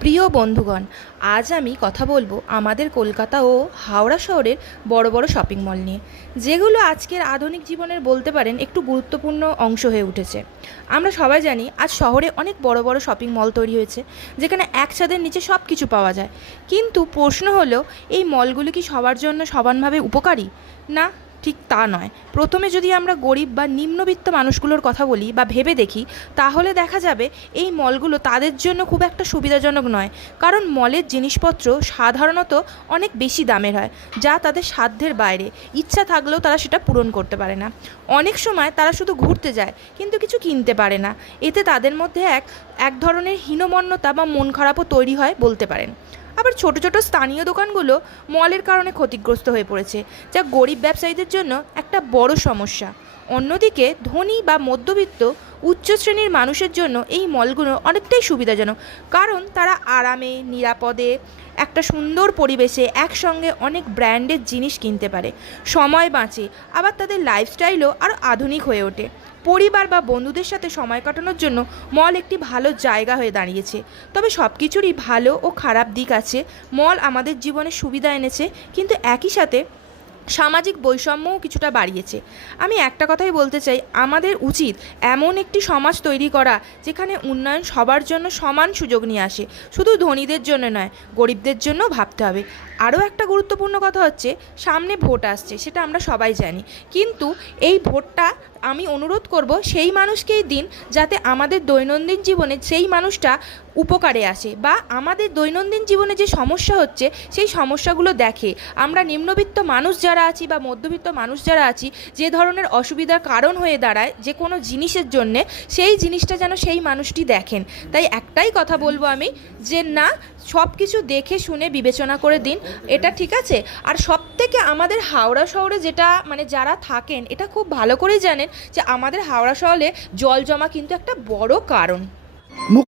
প্রিয় বন্ধুগণ, আজ আমি কথা বলবো আমাদের কলকাতা ও হাওড়া শহরের বড় বড় শপিং মল নিয়ে, যেগুলো আজকের আধুনিক জীবনের বলতে পারেন একটু গুরুত্বপূর্ণ অংশ হয়ে উঠেছে। আমরা সবাই জানি আজ শহরে অনেক বড় বড় শপিং মল তৈরি হয়েছে, যেখানে এক ছাদের নিচে সব কিছু পাওয়া যায়। কিন্তু প্রশ্ন হলো, এই মলগুলি কি সবার জন্য সমানভাবে উপকারী? না, ঠিক তা নয়। প্রথমে যদি আমরা গরিব বা নিম্নবিত্ত মানুষগুলোর কথা বলি বা ভেবে দেখি, তাহলে দেখা যাবে এই মলগুলো তাদের জন্য খুব একটা সুবিধাজনক নয়। কারণ মলের জিনিসপত্র সাধারণত অনেক বেশি দামের হয়, যা তাদের সাধ্যের বাইরে। ইচ্ছা থাকলেও তারা সেটা পূরণ করতে পারে না। অনেক সময় তারা শুধু ঘুরতে যায়, কিন্তু কিছু কিনতে পারে না। এতে তাদের মধ্যে এক এক ধরনের হীনমন্যতা বা মন খারাপও তৈরি হয় বলতে পারেন। আবার ছোট ছোট স্থানীয় দোকানগুলো মলের কারণে ক্ষতিগ্রস্ত হয়ে পড়েছে, যা গরিব ব্যবসায়ীদের জন্য একটা বড় সমস্যা। অন্যদিকে ধনী বা মধ্যবিত্ত উচ্চ শ্রেণীর মানুষের জন্য এই মলগুলো অনেকটাই সুবিধাজনক, কারণ তারা আরামে, নিরাপদে, একটা সুন্দর পরিবেশে একসঙ্গে অনেক ব্র্যান্ডের জিনিস কিনতে পারে। সময় বাঁচে, আবার তাদের লাইফস্টাইলও আরও আধুনিক হয়ে ওঠে। পরিবার বা বন্ধুদের সাথে সময় কাটানোর জন্য মল একটি ভালো জায়গা হয়ে দাঁড়িয়েছে। তবে সব কিছুরই ভালো ও খারাপ দিক আছে। মল আমাদের জীবনে সুবিধা এনেছে, কিন্তু একই সাথে সামাজিক বৈষম্যও কিছুটা বাড়িয়েছে। আমি একটা কথাই বলতে চাই, আমাদের উচিত এমন একটি সমাজ তৈরি করা যেখানে উন্নয়ন সবার জন্য সমান সুযোগ নিয়ে আসে, শুধু ধনীদের জন্য নয়, গরিবদের জন্য ভাবতে হবে। আরও একটা গুরুত্বপূর্ণ কথা হচ্ছে, সামনে ভোট আসছে, সেটা আমরা সবাই জানি। কিন্তু এই ভোটটা আমি অনুরোধ করব সেই মানুষকেই দিন, যাতে আমাদের দৈনন্দিন জীবনে সেই মানুষটা উপকারে আসে, বা আমাদের দৈনন্দিন জীবনে যে সমস্যা হচ্ছে সেই সমস্যাগুলো দেখে। আমরা নিম্নবিত্ত মানুষ যারা আছি বা মধ্যবিত্ত মানুষ যারা আছি, যে ধরনের অসুবিধার কারণ হয়ে দাঁড়ায় যে কোনো জিনিসের জন্যে, সেই জিনিসটা যেন সেই মানুষটি দেখেন। তাই একটাই কথা বলবো আমি, যে না, সব কিছু দেখে শুনে বিবেচনা করে দিন, এটা ঠিক আছে। আর সবথেকে আমাদের হাওড়া শহরে যেটা যারা থাকেন, এটা খুব ভালো করেই জানেন যে আমাদের হাওড়া শহরে জল জমা কিন্তু একটা বড় কারণ।